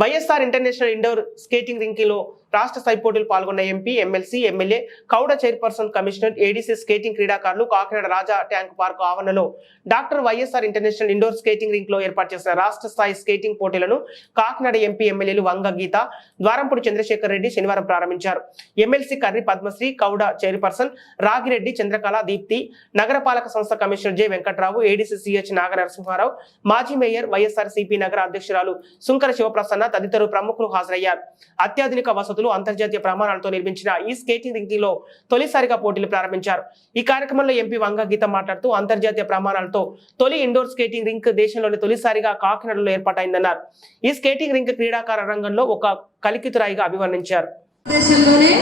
YSR international indoor skating రింకిలో రాష్ట్ర స్థాయి పోటీలు పాల్గొన్న MP MLC MLA KUDA chairperson commissioner ADC skating క్రీడాకారులు కాకినాడ రాజా ట్యాంక్ పార్క్ ఆవరణలో doctor YSR international indoor skating రింక్లో ఏర్పాటు చేసిన రాష్ట్ర స్థాయి స్కేటింగ్ పోటీలను కాకినాడ ఎంపీ ఎమ్మెల్యేలు వంగ గీత ద్వారంపూడి చంద్రశేఖర్ రెడ్డి శనివారం ప్రారంభించారు. ఎమ్మెల్సీ కర్రి పద్మశ్రీ కౌడ చైర్పర్సన్ రాగిరెడ్డి చంద్రకళ దీప్తి నగరపాలక సంస్థ commissioner J Venkatrao ADC CH Naganarasimharao మాజీ మేయర్ వైఎస్ఆర్ సిపి నగర అధ్యక్షురాలు సుంకర శివప్రసన్న తదితరులు ప్రముఖులు హాజరయ్యారు. అత్యాధునిక వసతులు అంతర్జాతీయ ప్రమాణాలతో నిర్మించిన ఈ స్కేటింగ్ రింకిలో తొలిసారిగా పోటీలు ప్రారంభించారు. ఈ కార్యక్రమంలో ఎంపీ వంగ గీత మాట్లాడుతూ అంతర్జాతీయ ప్రమాణాలతో తొలి ఇండోర్ స్కేటింగ్ రింక్ దేశంలోని తొలిసారిగా కాకినాడలో ఏర్పాటైందన్నారు. ఈ స్కేటింగ్ రింక్ క్రీడాకార రంగంలో ఒక కలికితురాయిగా అభివర్ణించారు. దేశంలోనే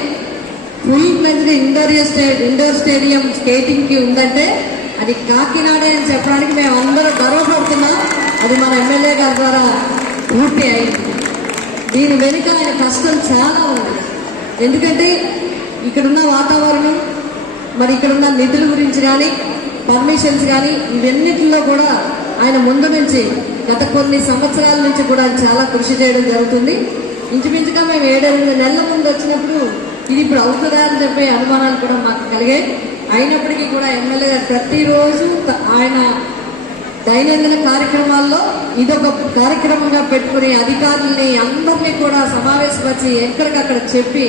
ఫుల్ ఇండోర్ ఇండోర్ స్టేడియం స్కేటింగ్కి ఉందంటే అది కాకినాడ అని చెప్పడానికి మేము అందరూ గర్వపడుతున్నాం. అది మన ఎమ్మెల్యే గారి ద్వారా పూర్తి అయింది. దీని వెనుక ఆయన కష్టం చాలా ఉంది. ఎందుకంటే ఇక్కడున్న వాతావరణం మరి ఇక్కడున్న నిధుల గురించి కానీ పర్మిషన్స్ కానీ ఇవన్నిటిలో కూడా ఆయన ముందు నుంచి గత కొన్ని సంవత్సరాల నుంచి కూడా ఆయన చాలా కృషి చేయడం జరుగుతుంది. ఇంచుమించుగా మేము ఏడెనిమిది నెలల ముందు వచ్చినప్పుడు ఇది ఇప్పుడు అవుతుందా అని చెప్పే అనుమానాలు కూడా మాకు కలిగాయి. అయినప్పటికీ కూడా ఎమ్మెల్యే గారు ప్రతిరోజు ఆయన దైనందిన కార్యక్రమాల్లో ఇదొక కార్యక్రమంగా పెట్టుకుని అధికారుల్ని అందరినీ కూడా సమావేశపరిచి ఎక్కడికక్కడ చెప్పి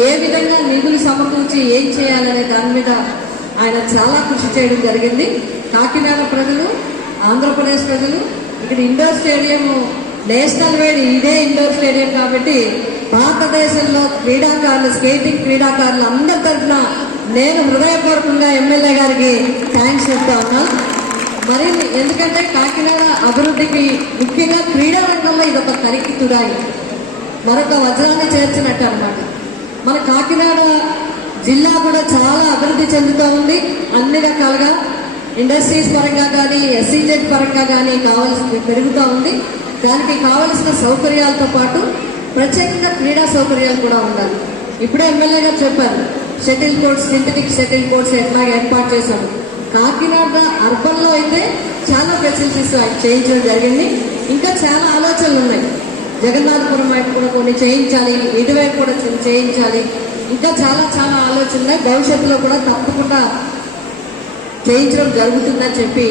ఏ విధంగా నిధులు సమకూర్చి ఏం చేయాలనే దాని మీద ఆయన చాలా కృషి చేయడం జరిగింది. కాకినాడ ప్రజలు ఆంధ్రప్రదేశ్ ప్రజలు ఇక్కడ ఇండోర్ స్టేడియం నేషనల్ వేడి ఇదే ఇండోర్ స్టేడియం కాబట్టి భారతదేశంలో క్రీడాకారులు స్కేటింగ్ క్రీడాకారులు అందరి తరఫున నేను హృదయపూర్వకంగా ఎమ్మెల్యే గారికి థ్యాంక్స్ చెప్తా ఉన్నాను మరి ఎందుకంటే కాకినాడ అభివృద్ధికి ముఖ్యంగా క్రీడా రంగంలో ఇది ఒక కరికి తురాయి మరొక వజ్రాన్ని చేర్చినట్టు అనమాట మన కాకినాడ జిల్లా కూడా చాలా అభివృద్ధి చెందుతూ ఉంది. అన్ని రకాలుగా ఇండస్ట్రీస్ పరంగా కానీ ఎస్సీజెడ్ పరంగా కానీ కావాల్సి పెరుగుతూ ఉంది. దానికి కావలసిన సౌకర్యాలతో పాటు ప్రత్యేకంగా క్రీడా సౌకర్యాలు కూడా ఉండాలి. ఇప్పుడే ఎమ్మెల్యే గారు చెప్పారు shuttle courts synthetic shuttle courts ఎట్లా ఏర్పాటు చేశాము కాకినాడ అర్బన్లో అయితే చాలా ఫెసిలిటీస్ చేయించడం జరిగింది. ఇంకా చాలా ఆలోచనలు ఉన్నాయి. జగన్నాథపురం వైపు కూడా కొన్ని చేయించాలి ఇటువైపు కూడా చేయించాలి. ఇంకా చాలా చాలా ఆలోచనలు ఉన్నాయి. భవిష్యత్తులో కూడా తప్పకుండా చేయించడం జరుగుతుందని చెప్పి